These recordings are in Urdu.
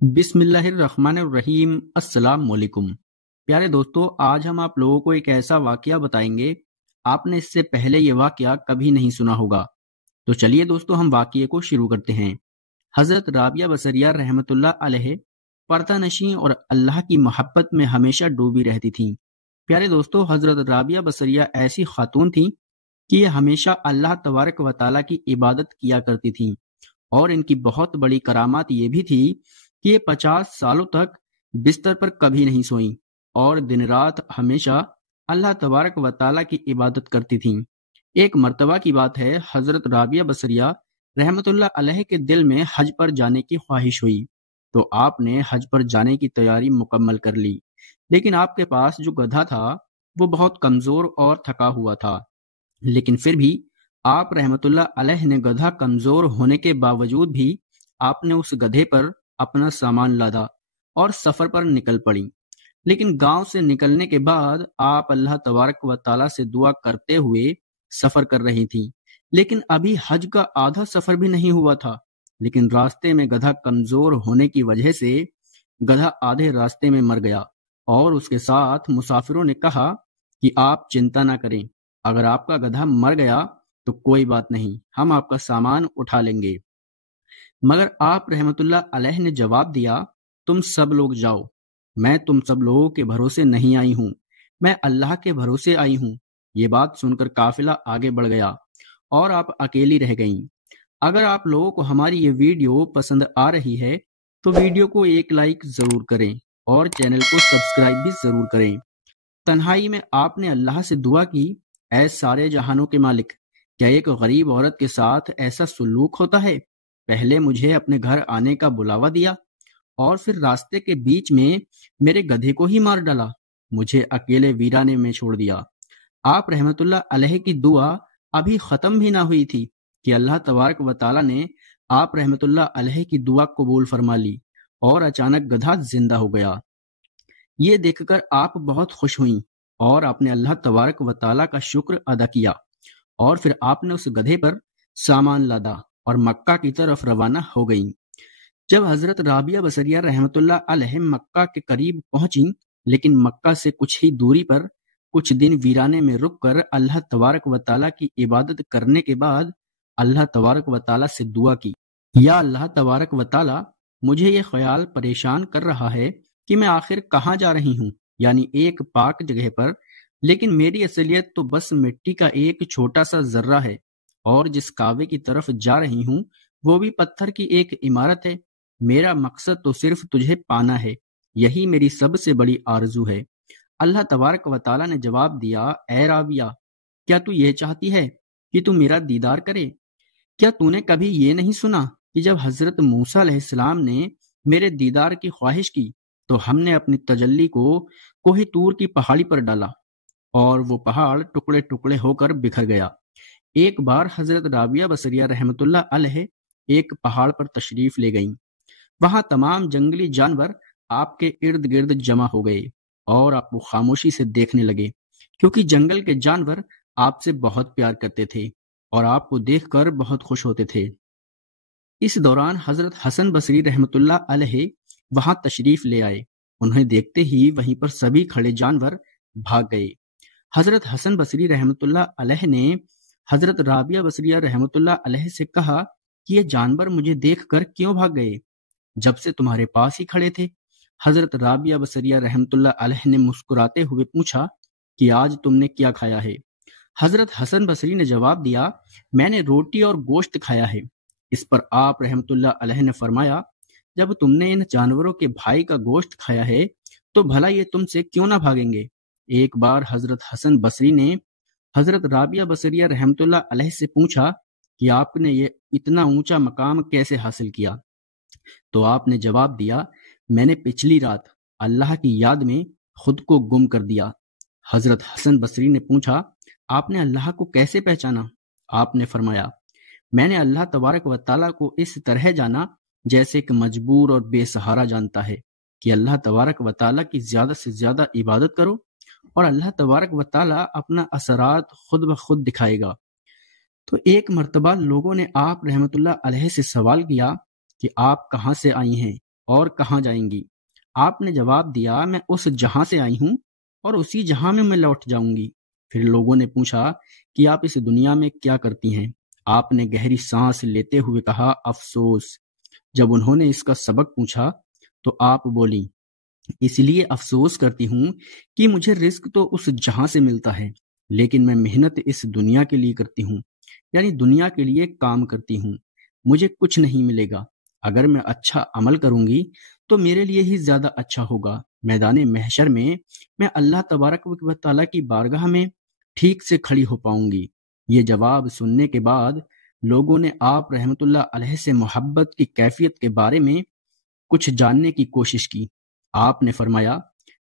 بسم اللہ الرحمن الرحیم۔ السلام علیکم پیارے دوستو، آج ہم آپ لوگوں کو ایک ایسا واقعہ بتائیں گے آپ نے اس سے پہلے یہ واقعہ کبھی نہیں سنا ہوگا۔ تو چلیے دوستو، ہم واقعے کو شروع کرتے ہیں۔ حضرت رابعہ بصریہ رحمۃ اللہ علیہ پردہ نشیں اور اللہ کی محبت میں ہمیشہ ڈوبی رہتی تھیں۔ پیارے دوستو، حضرت رابعہ بصریہ ایسی خاتون تھیں کہ یہ ہمیشہ اللہ تبارک و تعالیٰ کی عبادت کیا کرتی تھیں، اور ان کی بہت بڑی کرامات یہ بھی تھی کہ یہ 50 سالوں تک بستر پر کبھی نہیں سوئیں اور دن رات ہمیشہ اللہ تبارک و تعالیٰ کی عبادت کرتی تھیں۔ ایک مرتبہ کی بات ہے، حضرت رابعہ بصریہ رحمۃ اللہ علیہ کے دل میں حج پر جانے کی خواہش ہوئی، تو آپ نے حج پر جانے کی تیاری مکمل کر لی، لیکن آپ کے پاس جو گدھا تھا وہ بہت کمزور اور تھکا ہوا تھا۔ لیکن پھر بھی آپ رحمۃ اللہ علیہ نے گدھا کمزور ہونے کے باوجود بھی آپ نے اس گدھے پر اپنا سامان لادا اور سفر پر نکل پڑی۔ لیکن گاؤں سے نکلنے کے بعد آپ اللہ تبارک و تعالیٰ سے دعا کرتے ہوئے سفر کر رہی تھی، لیکن ابھی حج کا آدھا سفر بھی نہیں ہوا تھا۔ لیکن راستے میں گدھا کمزور ہونے کی وجہ سے گدھا آدھے راستے میں مر گیا، اور اس کے ساتھ مسافروں نے کہا کہ آپ چنتا نہ کریں، اگر آپ کا گدھا مر گیا تو کوئی بات نہیں، ہم آپ کا سامان اٹھا لیں گے۔ مگر آپ رحمت اللہ علیہ نے جواب دیا، تم سب لوگ جاؤ، میں تم سب لوگوں کے بھروسے نہیں آئی ہوں، میں اللہ کے بھروسے آئی ہوں۔ یہ بات سن کر قافلہ آگے بڑھ گیا اور آپ اکیلی رہ گئیں۔ اگر آپ لوگوں کو ہماری یہ ویڈیو پسند آ رہی ہے تو ویڈیو کو ایک لائک ضرور کریں اور چینل کو سبسکرائب بھی ضرور کریں۔ تنہائی میں آپ نے اللہ سے دعا کی، اے سارے جہانوں کے مالک، کیا ایک غریب عورت کے ساتھ ایسا سلوک ہوتا ہے؟ پہلے مجھے اپنے گھر آنے کا بلاوا دیا اور پھر راستے کے بیچ میں میرے گدھے کو ہی مار ڈالا، مجھے اکیلے ویرانے میں چھوڑ دیا۔ آپ رحمت اللہ علیہ کی دعا ابھی ختم بھی نہ ہوئی تھی کہ اللہ تبارک و تعالیٰ نے آپ رحمت اللہ علیہ کی دعا قبول فرما لی اور اچانک گدھا زندہ ہو گیا۔ یہ دیکھ کر آپ بہت خوش ہوئیں اور آپ نے اللہ تبارک و تعالیٰ کا شکر ادا کیا، اور پھر آپ نے اس گدھے پر سامان لادا اور مکہ کی طرف روانہ ہو گئیں۔ جب حضرت رابعہ بصریہ رحمۃ اللہ علیہ مکہ کے قریب پہنچیں، لیکن مکہ سے کچھ ہی دوری پر کچھ دن ویرانے میں رک کر اللہ تبارک و تعالیٰ کی عبادت کرنے کے بعد اللہ تبارک و تعالیٰ سے دعا کی، یا اللہ تبارک و تعالیٰ، مجھے یہ خیال پریشان کر رہا ہے کہ میں آخر کہاں جا رہی ہوں، یعنی ایک پاک جگہ پر، لیکن میری اصلیت تو بس مٹی کا ایک چھوٹا سا ذرہ ہے، اور جس کعبے کی طرف جا رہی ہوں وہ بھی پتھر کی ایک عمارت ہے۔ میرا مقصد تو صرف تجھے پانا ہے، یہی میری سب سے بڑی آرزو ہے۔ اللہ تبارک و تعالیٰ نے جواب دیا، اے رابعہ، کیا تو یہ چاہتی ہے کہ تو میرا دیدار کرے؟ کیا تو نے کبھی یہ نہیں سنا کہ جب حضرت موسیٰ علیہ السلام نے میرے دیدار کی خواہش کی تو ہم نے اپنی تجلی کو کوہ طور کی پہاڑی پر ڈالا اور وہ پہاڑ ٹکڑے ٹکڑے ہو کر بکھر گیا۔ ایک بار حضرت رابعہ بصریہ رحمۃ اللہ علیہ ایک پہاڑ پر تشریف لے گئیں۔ وہاں تمام جنگلی جانور آپ کے ارد گرد جمع ہو گئے اور آپ کو خاموشی سے دیکھنے لگے، کیونکہ جنگل کے جانور آپ سے بہت پیار کرتے تھے اور آپ کو دیکھ کر بہت خوش ہوتے تھے۔ اس دوران حضرت حسن بصری رحمۃ اللہ علیہ وہاں تشریف لے آئے۔ انہیں دیکھتے ہی وہیں پر سبھی کھڑے جانور بھاگ گئے۔ حضرت حسن بصری رحمۃ اللہ علیہ نے حضرت رابعہ بصریہ رحمۃ اللہ علیہ سے کہا کہ یہ جانور مجھے دیکھ کر کیوں بھاگ گئے جب سے تمہارے پاس ہی کھڑے تھے؟ حضرت رابعہ بصریہ رحمۃ اللہ علیہ نے مسکراتے ہوئے پوچھا کہ آج تم نے کیا کھایا ہے؟ حضرت حسن بصری نے جواب دیا، میں نے روٹی اور گوشت کھایا ہے۔ اس پر آپ رحمۃ اللہ علیہ نے فرمایا، جب تم نے ان جانوروں کے بھائی کا گوشت کھایا ہے تو بھلا یہ تم سے کیوں نہ بھاگیں گے؟ ایک بار حضرت حسن بصری نے حضرت رابعہ بصریہ رحمۃ اللہ علیہ سے پوچھا کہ آپ نے یہ اتنا اونچا مقام کیسے حاصل کیا؟ تو آپ نے جواب دیا، میں نے پچھلی رات اللہ کی یاد میں خود کو گم کر دیا۔ حضرت حسن بصری نے پوچھا، آپ نے اللہ کو کیسے پہچانا؟ آپ نے فرمایا، میں نے اللہ تبارک و تعالیٰ کو اس طرح جانا جیسے کہ مجبور اور بے سہارا جانتا ہے کہ اللہ تبارک و تعالیٰ کی زیادہ سے زیادہ عبادت کرو اور اللہ تبارک و تعالیٰ اپنا اثرات خود بخود دکھائے گا۔ تو ایک مرتبہ لوگوں نے آپ رحمت اللہ علیہ سے سوال کیا کہ آپ کہاں سے آئی ہیں؟ اور کہاں جائیں گی؟ آپ نے جواب دیا میں اس جہاں سے آئی ہوں اور اسی جہاں میں لوٹ جاؤں گی۔ پھر لوگوں نے پوچھا کہ آپ اس دنیا میں کیا کرتی ہیں؟ آپ نے گہری سانس لیتے ہوئے کہا افسوس۔ جب انہوں نے اس کا سبق پوچھا تو آپ بولی اس لیے افسوس کرتی ہوں کہ مجھے رزق تو اس جہاں سے ملتا ہے، لیکن میں محنت اس دنیا کے لیے کرتی ہوں، یعنی دنیا کے لیے کام کرتی ہوں، مجھے کچھ نہیں ملے گا۔ اگر میں اچھا عمل کروں گی تو میرے لیے ہی زیادہ اچھا ہوگا۔ میدان محشر میں اللہ تبارک و تعالیٰ کی بارگاہ میں ٹھیک سے کھڑی ہو پاؤں گی۔ یہ جواب سننے کے بعد لوگوں نے آپ رحمت اللہ علیہ سے محبت کی کیفیت کے بارے میں کچھ جاننے کی کوشش کی۔ آپ نے فرمایا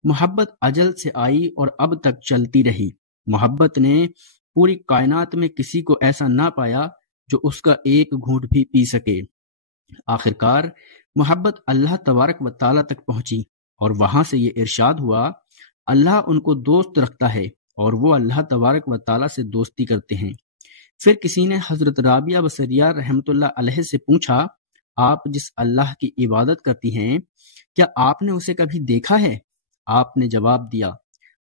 محبت اجل سے آئی اور اب تک چلتی رہی۔ محبت نے پوری کائنات میں کسی کو ایسا نہ پایا جو اس کا ایک گھونٹ بھی پی سکے۔ آخرکار محبت اللہ تبارک و تعالیٰ تک پہنچی اور وہاں سے یہ ارشاد ہوا اللہ ان کو دوست رکھتا ہے اور وہ اللہ تبارک و تعالیٰ سے دوستی کرتے ہیں۔ پھر کسی نے حضرت رابعہ بصریہ رحمت اللہ علیہ سے پوچھا آپ جس اللہ کی عبادت کرتی ہیں کیا آپ نے اسے کبھی دیکھا ہے؟ آپ نے جواب دیا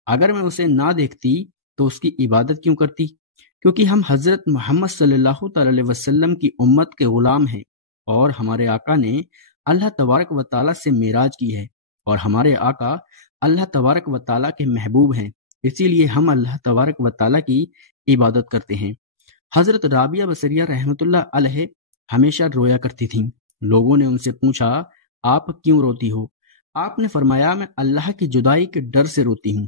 اگر میں اسے نہ دیکھتی تو اس کی عبادت کیوں کرتی؟ کیونکہ ہم حضرت محمد صلی اللہ تعالی علیہ وسلم کی امت کے غلام ہیں اور ہمارے آقا نے اللہ تبارک و تعالیٰ سے معراج کی ہے اور ہمارے آقا اللہ تبارک و تعالیٰ کے محبوب ہیں، اسی لیے ہم اللہ تبارک و تعالیٰ کی عبادت کرتے ہیں۔ حضرت رابعہ بصریہ رحمت اللہ علیہ ہمیشہ رویا کرتی تھیں۔ لوگوں نے ان سے پوچھا آپ کیوں روتی ہو؟ آپ نے فرمایا میں اللہ کی جدائی کے ڈر سے روتی ہوں،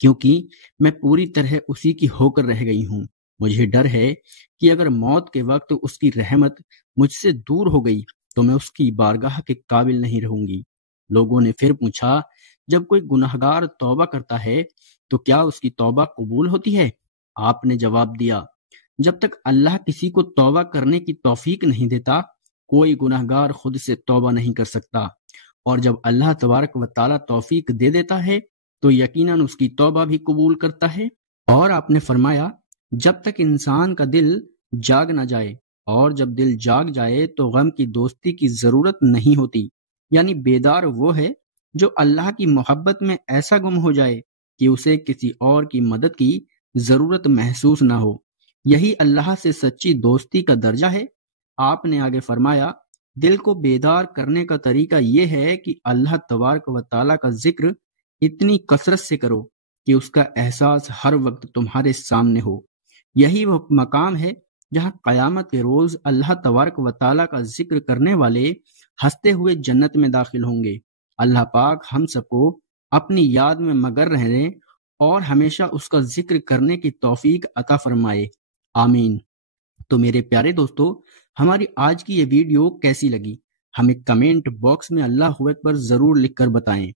کیونکہ میں پوری طرح اسی کی ہو کر رہ گئی ہوں۔ مجھے ڈر ہے کہ اگر موت کے وقت اس کی رحمت مجھ سے دور ہو گئی تو میں اس کی بارگاہ کے قابل نہیں رہوں گی۔ لوگوں نے پھر پوچھا جب کوئی گناہگار توبہ کرتا ہے تو کیا اس کی توبہ قبول ہوتی ہے؟ آپ نے جواب دیا جب تک اللہ کسی کو توبہ کرنے کی توفیق نہیں دیتا کوئی گناہگار خود سے توبہ نہیں کر سکتا، اور جب اللہ تبارک و تعالیٰ توفیق دے دیتا ہے تو یقیناً اس کی توبہ بھی قبول کرتا ہے۔ اور آپ نے فرمایا جب تک انسان کا دل جاگ نہ جائے، اور جب دل جاگ جائے تو غم کی دوستی کی ضرورت نہیں ہوتی، یعنی بیدار وہ ہے جو اللہ کی محبت میں ایسا گم ہو جائے کہ اسے کسی اور کی مدد کی ضرورت محسوس نہ ہو، یہی اللہ سے سچی دوستی کا درجہ ہے۔ آپ نے آگے فرمایا دل کو بیدار کرنے کا طریقہ یہ ہے کہ اللہ تبارک و تعالیٰ کا ذکر اتنی کثرت سے کرو کہ اس کا احساس ہر وقت تمہارے سامنے ہو۔ یہی وہ مقام ہے جہاں قیامت کے روز اللہ تبارک و تعالیٰ کا ذکر کرنے والے ہنستے ہوئے جنت میں داخل ہوں گے۔ اللہ پاک ہم سب کو اپنی یاد میں مگر رہنے اور ہمیشہ اس کا ذکر کرنے کی توفیق عطا فرمائے، آمین۔ تو میرے پیارے دوستو، ہماری آج کی یہ ویڈیو کیسی لگی ہمیں کمنٹ باکس میں اللہ اکبر ضرور لکھ کر بتائیں۔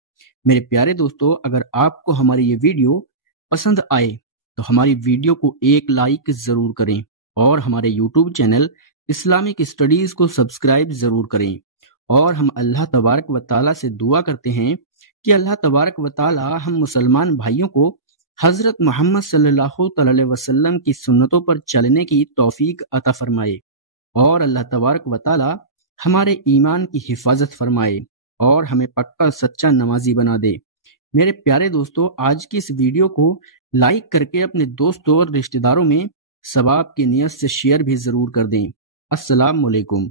میرے پیارے دوستو، اگر آپ کو ہماری یہ ویڈیو پسند آئے تو ہماری ویڈیو کو ایک لائک ضرور کریں اور ہمارے یوٹیوب چینل اسلامک اسٹڈیز کو سبسکرائب ضرور کریں۔ اور ہم اللہ تبارک و تعالیٰ سے دعا کرتے ہیں کہ اللہ تبارک و تعالیٰ ہم مسلمان بھائیوں کو حضرت محمد صلی اللہ تعالی علیہ وسلم کی سنتوں پر چلنے کی توفیق عطا فرمائے، اور اللہ تبارک و تعالیٰ ہمارے ایمان کی حفاظت فرمائے اور ہمیں پکا سچا نمازی بنا دے۔ میرے پیارے دوستو، آج کی اس ویڈیو کو لائک کر کے اپنے دوستوں اور رشتہ داروں میں ثواب کی نیت سے شیئر بھی ضرور کر دیں۔ السلام علیکم۔